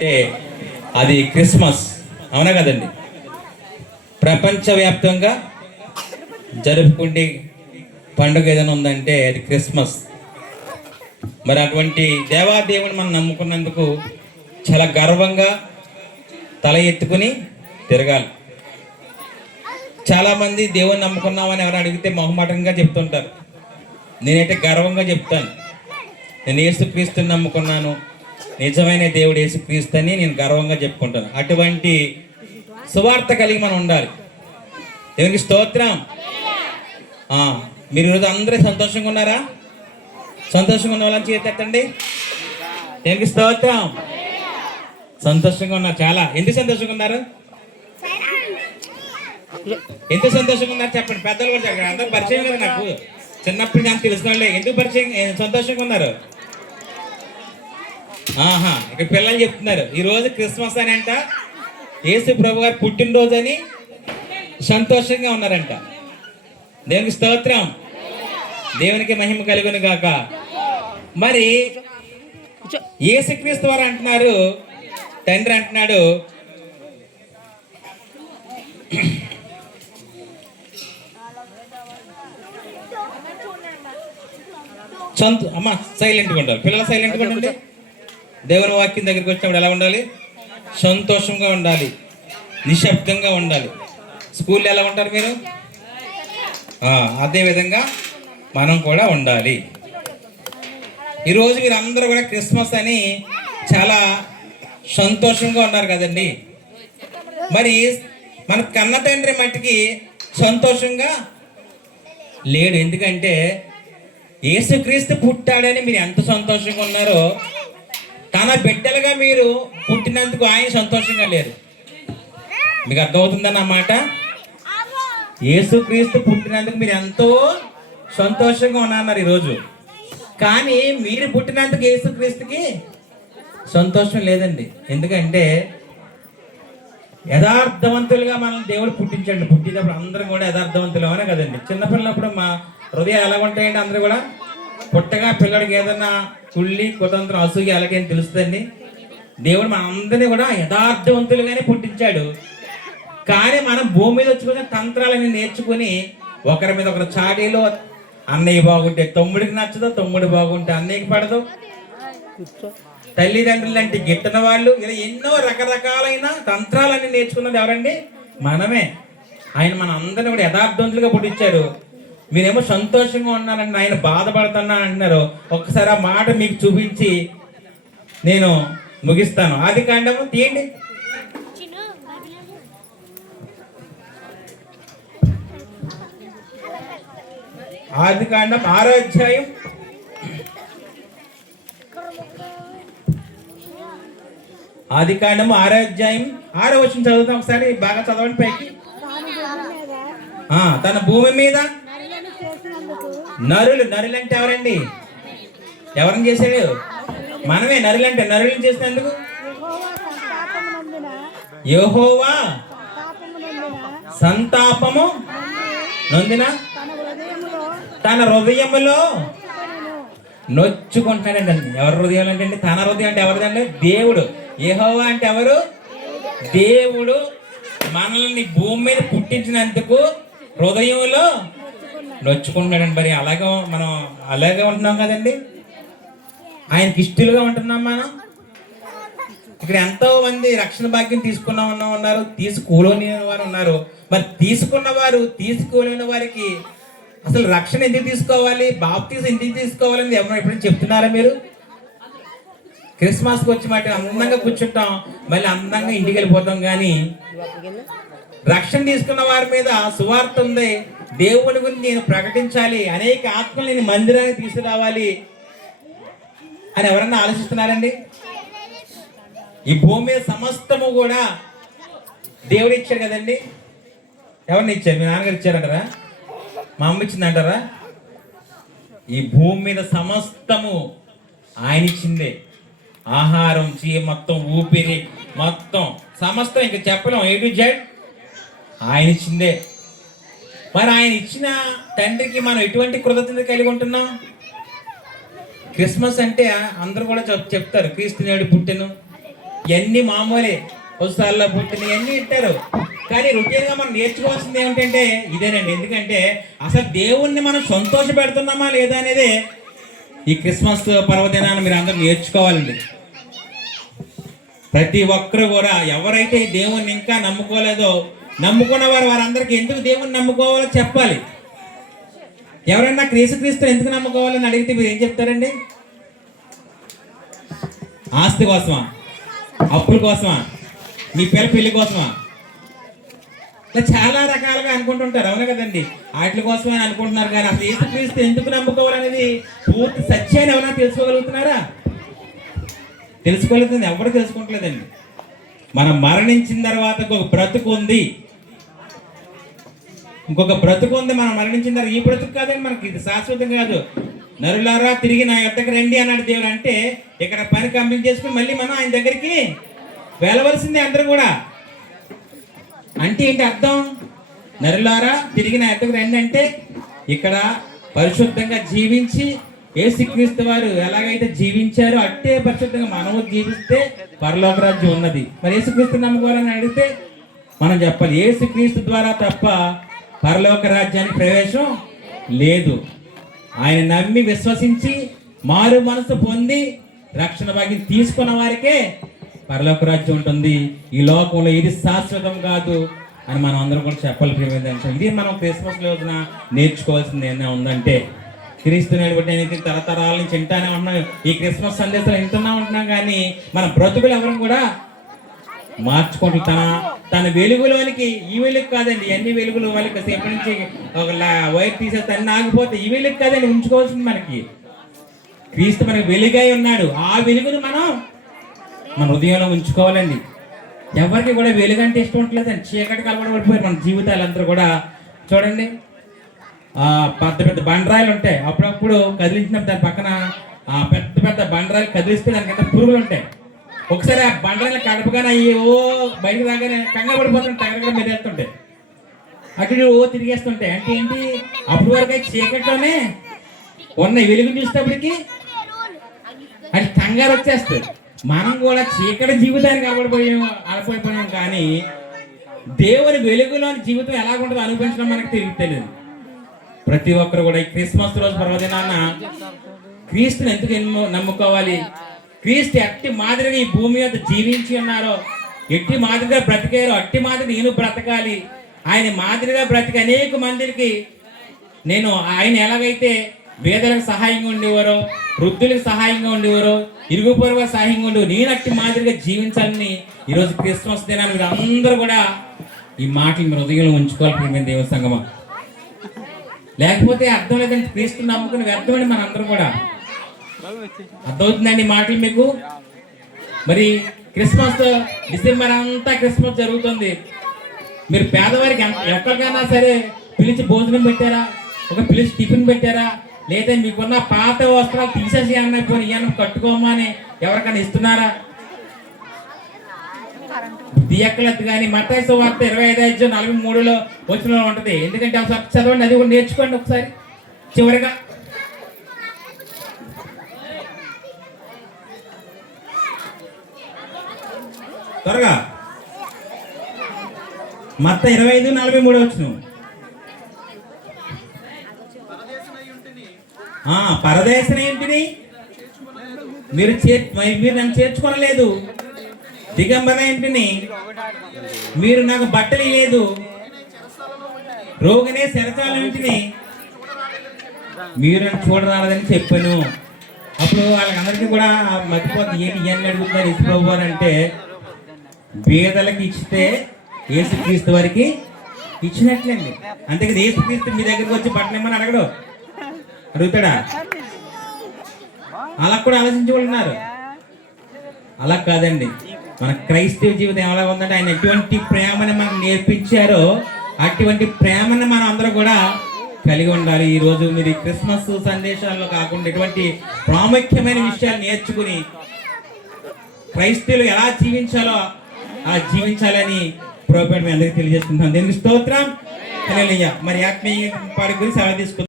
అంటే అది క్రిస్మస్. అవునా కదండి? ప్రపంచవ్యాప్తంగా జరుపుకునే పండుగ ఏదైనా ఉందంటే అది క్రిస్మస్. మరి అటువంటి దేవాదేవుని మనం నమ్ముకున్నందుకు చాలా గర్వంగా తల ఎత్తుకుని తిరగాలి. చాలామంది దేవుని నమ్ముకున్నామని ఎవరు అడిగితే మొహమాటంగా చెప్తుంటారు. నేనైతే గర్వంగా చెప్తాను. నేను ఏసుక్రీస్తుని నమ్ముకున్నాను. నిజమైన దేవుడు యేసుక్రీస్తు అని నేను గర్వంగా చెప్పుకుంటాను. అటువంటి సువార్త కలిగి మనం ఉండాలి. దేవునికి స్తోత్రం. మీరు ఈరోజు అందరూ సంతోషంగా ఉన్నారా? సంతోషంగా ఉన్న వాళ్ళని చేతెత్తండి దేవునికి స్తోత్రం. సంతోషంగా ఉన్నారు చాలా. ఎందుకు సంతోషంగా ఉన్నారు? ఎంత సంతోషంగా ఉన్నారు చెప్పండి. పెద్దలు కూడా చెప్పండి. అందరూ పరిచయం కదా నాకు. చిన్నప్పుడు నాకు తెలిసిన వాళ్ళే. ఎందుకు పరిచయం? సంతోషంగా ఉన్నారు? ఆహా ఇక్కడ పిల్లలు చెప్తున్నారు. ఈ రోజు క్రిస్మస్ అని అంట. యేసు ప్రభు గారు పుట్టినరోజు అని సంతోషంగా ఉన్నారంట. దేవునికి స్తోత్రం. దేవునికి మహిమ కలుగును గాక. మరి యేసుక్రీస్తు వారు అంటున్నారు. తండ్రి అంటున్నాడు సంతో అమ్మ సైలెంట్గా ఉండాలి. పిల్లలు సైలెంట్గా ఉండండి. దేవుని వాక్యం దగ్గరికి వచ్చినప్పుడు ఎలా ఉండాలి? సంతోషంగా ఉండాలి. నిశ్శబ్దంగా ఉండాలి. స్కూల్లో ఎలా ఉంటారు మీరు? అదేవిధంగా మనం కూడా ఉండాలి. ఈరోజు మీరు అందరూ కూడా క్రిస్మస్ అని చాలా సంతోషంగా ఉన్నారు కదండి. మరి మన కన్న తండ్రి మట్టికి సంతోషంగా లేడు. ఎందుకంటే యేసుక్రీస్తు పుట్టాడని మీరు ఎంత సంతోషంగా ఉన్నారో తన బిడ్డలుగా మీరు పుట్టినందుకు ఆయన సంతోషంగా లేరు. మీకు అర్థమవుతుందని అన్నమాట యేసుక్రీస్తు పుట్టినందుకు మీరు ఎంతో సంతోషంగా ఉన్నారు ఈరోజు. కానీ మీరు పుట్టినందుకు యేసుక్రీస్తుకి సంతోషం లేదండి. ఎందుకంటే యథార్థవంతులుగా మనం దేవుడు పుట్టించండి. పుట్టినప్పుడు అందరం కూడా యథార్థవంతులు అవునా కదండి. చిన్నపిల్లప్పుడు మా హృదయం ఎలా ఉంటాయండి అందరూ కూడా? పుట్టగా పిల్లడికి ఏదైనా కుళ్ళి కుతంత్రం అసూయ అలాగేం తెలుస్తుందండి? దేవుడు మన అందరినీ కూడా యథార్థవంతులుగానే పుట్టించాడు. కానీ మనం భూమి మీద వచ్చుకునే తంత్రాలని నేర్చుకుని ఒకరి మీద ఒకరు చాడీలో అన్నయ్య బాగుంటే తమ్ముడికి నచ్చదు తమ్ముడు బాగుంటే అన్నయ్యకి పడదు. తల్లిదండ్రులు లాంటి గిట్టన వాళ్ళు. ఇలా ఎన్నో రకరకాలైన తంత్రాలన్నీ నేర్చుకున్నది ఎవరండి? మనమే. ఆయన మన అందరిని కూడా యథార్థవంతులుగా పుట్టించాడు. మీరేమో సంతోషంగా ఉన్నారండి ఆయన బాధపడుతున్నా అంటున్నారు. ఒక్కసారి ఆ మాట మీకు చూపించి నేను ముగిస్తాను. ఆది కాండము తీయండి. ఆది కాండం ఆరో అధ్యాయం. ఆది కాండం ఆరో అధ్యాయం. ఆరో వచ్చిన చదువుతాం ఒకసారి బాగా చదవండి పైకి. ఆ, తన భూమి మీద నరులు నరులు అంటే ఎవరండి? ఎవరిని చేశాడు? మనమే నరులు అంటే నరులను చేసినందుకు? యహోవా సంతాపము నొందిన? తన హృదయములో నొచ్చుకుంటున్నాడండి ఎవరి హృదయం అంటే తన హృదయం అంటే ఎవరిదండి దేవుడు. యహోవా అంటే ఎవరు? దేవుడు. మనల్ని భూమి మీద పుట్టించినందుకు హృదయంలో నొచ్చుకుంటున్నాడండి మరి. అలాగే మనం అలాగే ఉంటున్నాం కదండి. ఆయనకి ఇష్టలుగా ఉంటున్నాం మనం. ఇక్కడ ఎంతో మంది రక్షణ భాగ్యం తీసుకున్న ఉన్న ఉన్నారు. తీసుకోలేని వారు ఉన్నారు. మరి తీసుకున్న వారు తీసుకోలేని వారికి అసలు రక్షణ ఎందుకు తీసుకోవాలి? బాప్తీసం ఎందుకు తీసుకోవాలని ఎవరైనా ఎప్పుడైనా చెప్తున్నారా మీరు? క్రిస్మస్కి వచ్చి మాట అందంగా కూర్చుంటాం. మళ్ళీ అందంగా ఇంటికి వెళ్ళిపోతాం కానీ రక్షణ తీసుకున్న వారి మీద సువార్త ఉంది. దేవుని గురించి నేను ప్రకటించాలి. అనేక ఆత్మలు నేను మందిరానికి తీసుకురావాలి అని ఎవరన్నా ఆలోచిస్తున్నారండి? ఈ భూమి మీద సమస్తము కూడా దేవుడు ఇచ్చాడు కదండి. ఎవరిని ఇచ్చారు? మీ నాన్నగారు ఇచ్చారంటారా? మా అమ్మ ఇచ్చిందంటారా ఈ భూమి మీద సమస్తము ఆయన ఇచ్చిందే. ఆహారం చీ మొత్తం ఊపిరి మొత్తం సమస్తం ఇంకా చెప్పలేం. ఏ టు జెడ్ ఆయన ఇచ్చిందే. మరి ఆయన ఇచ్చిన తండ్రికి మనం ఎటువంటి కృతజ్ఞత కలిగి ఉంటున్నాం? క్రిస్మస్ అంటే అందరూ కూడా చెప్తారు క్రీస్తు నేడు పుట్టెను. ఇవన్నీ మామూలే. పుస్తకాల్లో పుట్టిన ఇవన్నీ ఇట్టారు కానీ రొటీన్గా మనం నేర్చుకోవాల్సింది ఏమిటంటే ఇదేనండి. ఎందుకంటే అసలు దేవుణ్ణి మనం సంతోష పెడుతున్నామా లేదా అనేది ఈ క్రిస్మస్ పర్వదినాన్ని మీరు అందరూ నేర్చుకోవాలండి. ప్రతి ఒక్కరు కూడా ఎవరైతే దేవుణ్ణి ఇంకా నమ్ముకోలేదో నమ్ముకున్న వారు వారందరికీ ఎందుకు దేవుని నమ్ముకోవాలో చెప్పాలి. ఎవరైనా క్రీస్తు ఎందుకు నమ్ముకోవాలని అడిగితే మీరు ఏం చెప్తారండి? ఆస్తి కోసమా? అప్పుల కోసమా? మీ పిల్ల పెళ్ళి కోసమా? ఇలా చాలా రకాలుగా అనుకుంటుంటారు అవును కదండి? వాటి కోసమే అనుకుంటున్నారు కానీ అసలు యేసుక్రీస్తు ఎందుకు నమ్ముకోవాలనేది పూర్తి సత్యాన్ని ఎవరైనా తెలుసుకోగలుగుతున్నారా? తెలుసుకోలేదండి ఎవరు తెలుసుకోవట్లేదండి మనం మరణించిన తర్వాత ఒక బ్రతుకు ఉంది. ఇంకొక బ్రతుకు ఉంది మనం మరణించిన తర్వాత ఈ బ్రతుకు కాదండి మనకి ఇది శాశ్వతం కాదు. నరులారా తిరిగి నా ఎత్తకు రండి అన్నాడు దేవుడు. అంటే ఇక్కడ పని కంప్లీట్ చేసుకుని మళ్ళీ మనం ఆయన దగ్గరికి వెళ్ళవలసిందే అందరూ కూడా. అంటే ఏంటి అర్థం? నరులారా తిరిగి నా ఎత్తకు రండి అంటే ఇక్కడ పరిశుద్ధంగా జీవించి యేసుక్రీస్తు వారు ఎలాగైతే జీవించారో అట్టే పరిశుద్ధంగా మనము జీవిస్తే పరలోకరాజ్యం ఉన్నది. మరి యేసుక్రీస్తు నమ్ముకోవాలని అడిగితే మనం చెప్పాలి యేసుక్రీస్తు ద్వారా తప్ప పరలోక రాజ్యానికి ప్రవేశం లేదు. ఆయన నమ్మి విశ్వసించి మారు మనసు పొంది రక్షణ భాగ్యం తీసుకున్న వారికే పరలోక రాజ్యం ఉంటుంది. ఈ లోకంలో ఇది శాశ్వతం కాదు అని మనం అందరం కూడా చెప్పాలి ప్రియమైన ఇది మనం క్రిస్మస్ రోజున నేర్చుకోవాల్సింది ఏమైనా ఉందంటే క్రీస్తు నేను తరతరాల నుంచి వింటానే ఉంటున్నాం. ఈ క్రిస్మస్ సందేశాలు వింటున్నా ఉంటున్నాం కానీ మన బ్రతుకులు ఎవరు కూడా మార్చుకుంటూ తన తన వెలుగులోనికి ఈ వెలుగు కాదండి అన్ని వెలుగులు వాళ్ళకి సేపటి నుంచి ఒక వైర్ తీసేస్తే అన్ని ఆగిపోతే ఈ వెలుగు కాదండి ఉంచుకోవాల్సింది మనకి. క్రీస్తు మనకి వెలుగై ఉన్నాడు. ఆ వెలుగును మనం మన హృదయంలో ఉంచుకోవాలండి. ఎవరికి కూడా వెలుగు అంటే ఇష్టం ఉండలేదండి. చీకటి కలవడం పడిపోయారు మన జీవితాలు అందరూ కూడా. చూడండి. పెద్ద పెద్ద బండరాయిలు ఉంటాయి. అప్పుడప్పుడు కదిలించినప్పుడు దాని పక్కన ఆ పెద్ద పెద్ద బండరాయిలు కదిలిస్తే దాని పురుగులు ఉంటాయి. ఒకసారి ఆ బండరాయిలు కడపగానే అయ్యి ఓ బయటకు రాగానే కంగారు పడిపోతుంటే టగరగా మీద వెళ్తుంటే అటు ఓ తిరిగేస్తుంటే. అంటే ఏంటి? అప్పుడు వరకు అయితే చీకట్లోనే ఉన్న వెలుగు చూసేటప్పటికి అది కంగారు వచ్చేస్తుంది. మనం కూడా చీకటి జీవితానికి అలవాడిపోయాం అలవాడిపోయాం కానీ దేవుని వెలుగులోని జీవితం ఎలాగుంటుందో అనిపించడం మనకు తిరిగి తెలియదు ప్రతి ఒక్కరు కూడా ఈ క్రిస్మస్ రోజు పర్వదినాన్న క్రీస్తుని ఎందుకు నమ్ముకోవాలి? క్రీస్తు ఎట్టి మాదిరిగా ఈ భూమి మీద జీవించి ఉన్నారో ఎట్టి మాదిరిగా బ్రతికారో అట్టి మాదిరి నేను బ్రతకాలి. ఆయన మాదిరిగా బ్రతికి అనేక మందికి నేను ఆయన ఎలాగైతే పేదలకు సహాయంగా ఉండేవారో వృద్ధులకు సహాయంగా ఉండేవారో ఇరుగు పొరుగు సహాయంగా ఉండేవారు నేను అట్టి మాదిరిగా జీవించాలని ఈరోజు క్రిస్మస్ దినాన్ని మీరు అందరూ కూడా ఈ మాటలు మీరు హృదయంలో ఉంచుకోవాలి ప్రియమైన దేవ సంగమం. లేకపోతే అర్థం లేదంటే క్రీస్తు నమ్ముకుని వ్యర్థమని మన కూడా. అర్థమవుతుందండి మాటలు మీకు? మరి క్రిస్మస్ డిసెంబర్ అంతా క్రిస్మస్ జరుగుతుంది. మీరు పేదవారికి ఎక్కడికైనా సరే పిలిచి భోజనం పెట్టారా? ఒక పిలిచి టిఫిన్ పెట్టారా? లేదా మీకున్న పాత వస్త్రాలు తీసేసి అన్న పోనీ ఇవన్నీ కట్టుకోమా అని ఎవరికైనా ఇస్తున్నారా? తీయక్కలేదు కానీ మతాయిస వార్త ఇరవై ఐదు ఐదు నలభై మూడులో వచ్చిన ఉంటుంది. ఎందుకంటే ఒకసారి చదవండి అది కూడా నేర్చుకోండి ఒకసారి. చివరిగా త్వరగా. మత్త ఇరవై ఐదు నలభై మూడు వచ్చిన. పరదేశం ఏంటిని మీరు చే మీరు నన్ను చేర్చుకోనలేదు. దిగంబర ఏంటిని మీరు నాకు బట్టలు లేదు రోగినే శరచాల ఏంటిని మీరు నన్ను చూడరాదని చెప్పాను. అప్పుడు వాళ్ళకందరికీ కూడా మర్చిపోతుంది ఏంటి ఇవన్నీ అడుగుతున్నారు ఇసుప్రభు అంటే బీదలకు ఇచ్చితే ఏసుక్రీస్తు వారికి ఇచ్చినట్లండి. కాదు ఏసుక్రీస్తు మీ దగ్గరికి వచ్చి పట్టణమని ఇమ్మని అడగడు. అడుగుతాడా? అలా కూడా ఆలోచించుకుంటున్నారు ఉన్నారు. అలా కాదండి. మన క్రైస్తవ జీవితం ఎలా ఉందంటే ఆయన ఎటువంటి ప్రేమని మనకు నేర్పించారో అటువంటి ప్రేమని మనం అందరూ కూడా కలిగి ఉండాలి. ఈ రోజు మీరు క్రిస్మస్ సందేశాల్లో కాకుండా ఇటువంటి ప్రాముఖ్యమైన విషయాలు నేర్చుకుని క్రైస్తవులు ఎలా జీవించాలో అలా జీవించాలని ప్రోపేట్ మీ అందరికీ తెలియజేసుకుంటాం దీనికి స్తోత్రం. మరి ఆత్మీయ పాడి గురించి సెలవు తీసుకుంటాం